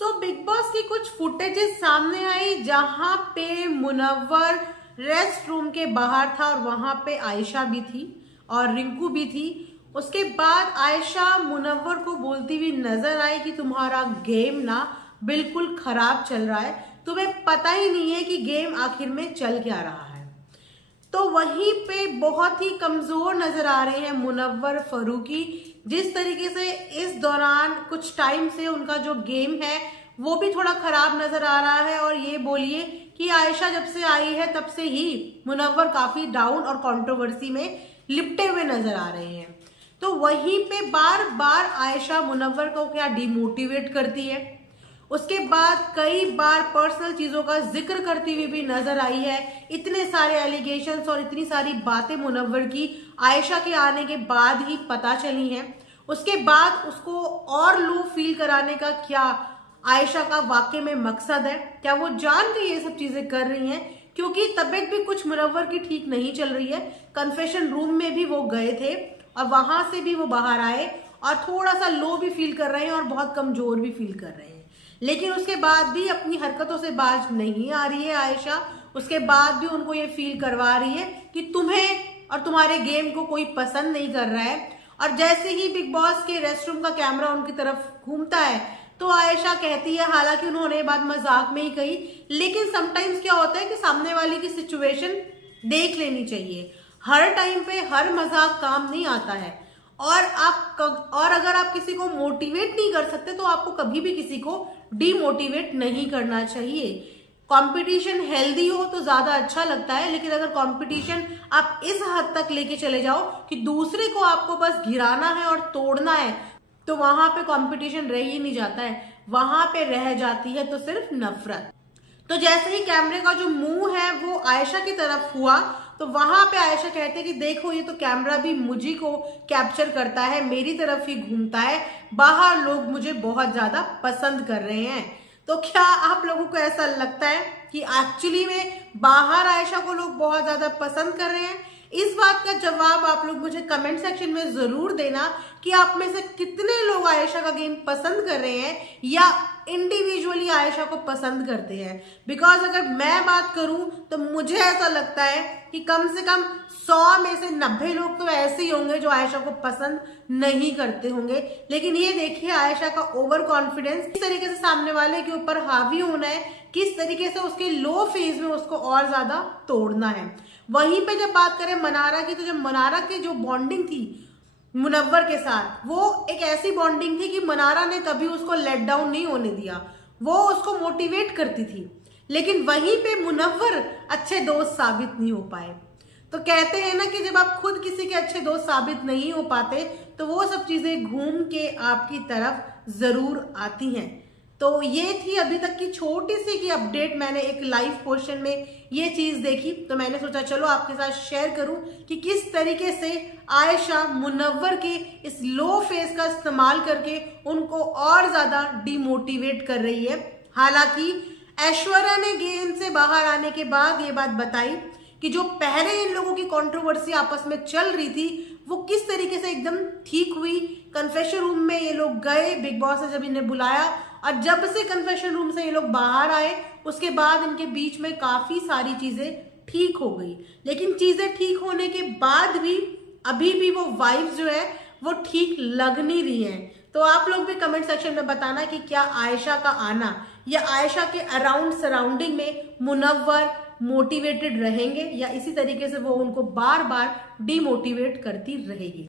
Big boss की कुछ footages सामने आई जहां पे मुनव्वर रेस्ट रूम के बाहर था और वहां पे आयशा भी थी और रिंकू भी थी। उसके बाद आयशा मुनव्वर को बोलती हुई नजर आई कि तुम्हारा गेम ना बिल्कुल खराब चल रहा है, तुम्हें पता ही नहीं है कि गेम आखिर में चल क्या रहा है। तो वहीं पे बहुत ही कमजोर नजर आ रहे हैं मुनव्वर फरूकी। जिस तरीके से इस दौरान कुछ टाइम से उनका जो गेम है वो भी थोड़ा खराब नजर आ रहा है। और ये बोलिए कि आयशा जब से आई है तब से ही मुनव्वर काफी डाउन और कंट्रोवर्सी में लिपटे हुए नजर आ रहे हैं। तो वहीं पे बार बार आयशा मुनव्वर को क्या डिमोटिवेट करती है, उसके बाद कई बार पर्सनल चीजों का जिक्र करती हुई भी नजर आई है। इतने सारे एलिगेशंस और इतनी सारी बातें मुनव्वर की आयशा के आने के बाद ही पता चली हैं। उसके बाद उसको और लो फील कराने का क्या आयशा का वाकई में मकसद है? क्या वो जान के ये सब चीजें कर रही हैं? क्योंकि तबीयत भी कुछ मुनव्वर की ठीक नहीं चल रही है। कन्फेशन रूम में भी वो गए थे और वहां से भी वो बाहर आए और थोड़ा सा लो भी फील कर रहे हैं और बहुत कमजोर भी फील कर रहे हैं। लेकिन उसके बाद भी अपनी हरकतों से बाज नहीं आ रही है आयशा। उसके बाद भी उनको ये फील करवा रही है कि तुम्हें और तुम्हारे गेम को कोई पसंद नहीं कर रहा है। और जैसे ही बिग बॉस के रेस्टरूम का कैमरा उनकी तरफ घूमता है तो आयशा कहती है, हालांकि उन्होंने ये बात मजाक में ही कही, लेकिन समटाइम्स क्या होता है कि सामने वाले की सिचुएशन देख लेनी चाहिए। हर टाइम पे हर मजाक काम नहीं आता है। और अगर आप किसी को मोटिवेट नहीं कर सकते तो आपको कभी भी किसी को डीमोटिवेट नहीं करना चाहिए। कंपटीशन हेल्दी हो तो ज्यादा अच्छा लगता है, लेकिन अगर कंपटीशन आप इस हद तक लेके चले जाओ कि दूसरे को आपको बस गिराना है और तोड़ना है, तो वहां पे कंपटीशन रह ही नहीं जाता है। वहां पे रह जाती है तो सिर्फ नफरत। तो जैसे ही कैमरे का जो मुंह है वो आयशा की तरफ हुआ तो वहां पे आयशा कहते हैं कि देखो ये तो कैमरा भी मुझे को कैप्चर करता है, मेरी तरफ ही घूमता है, बाहर लोग मुझे बहुत ज्यादा पसंद कर रहे हैं। तो क्या आप लोगों को ऐसा लगता है कि एक्चुअली में बाहर आयशा को लोग बहुत ज्यादा पसंद कर रहे हैं? इस बात का जवाब आप लोग मुझे कमेंट सेक्शन में जरूर देना कि आप में से कितने लोग आयशा का गेम पसंद कर रहे हैं या इंडिविजुअली आयशा को पसंद करते हैं। बिकॉज अगर मैं बात करूं तो मुझे ऐसा लगता है कि कम से कम 100 में से 90 लोग तो ऐसे ही होंगे जो आयशा को पसंद नहीं करते होंगे। लेकिन ये देखिए आयशा का ओवर कॉन्फिडेंस किस तरीके से सामने वाले के ऊपर हावी होना है, किस तरीके से उसके लो फेज में उसको और ज्यादा तोड़ना है। वहीं पे जब बात करें मनारा की, तो जब मनारा की जो बॉन्डिंग थी मुनव्वर के साथ, वो एक ऐसी बॉन्डिंग थी कि मनारा ने कभी उसको लेट डाउन नहीं होने दिया, वो उसको मोटिवेट करती थी। लेकिन वहीं पे मुनव्वर अच्छे दोस्त साबित नहीं हो पाए। तो कहते हैं ना कि जब आप खुद किसी के अच्छे दोस्त साबित नहीं हो पाते तो वो सब चीजें घूम के आपकी तरफ जरूर आती हैं। तो ये थी अभी तक की छोटी सी की अपडेट। मैंने एक लाइव पोर्शन में ये चीज देखी तो मैंने सोचा चलो आपके साथ शेयर करूं कि किस तरीके से आयशा मुनव्वर के इस लो फेस का इस्तेमाल करके उनको और ज्यादा डिमोटिवेट कर रही है। हालांकि ऐश्वर्या ने गेम से बाहर आने के बाद ये बात बताई कि जो पहले इन लोगों की कंट्रोवर्सी आपस में चल रही थी वो किस तरीके से एकदम ठीक हुई। कन्फेशन रूम में ये लोग गए, बिग बॉस ने जब इन्हें बुलाया और जब से कन्फेशन रूम से ये लोग बाहर आए उसके बाद इनके बीच में काफी सारी चीजें ठीक हो गई। लेकिन चीजें ठीक होने के बाद भी अभी भी वो वाइब्स जो है वो ठीक लग नहीं रही हैं। तो आप लोग भी कमेंट सेक्शन में बताना कि क्या आयशा का आना या आयशा के अराउंड सराउंडिंग में मुनव्वर मोटिवेटेड रहेंगे या इसी तरीके से वो उनको बार बार डिमोटिवेट करती रहेगी।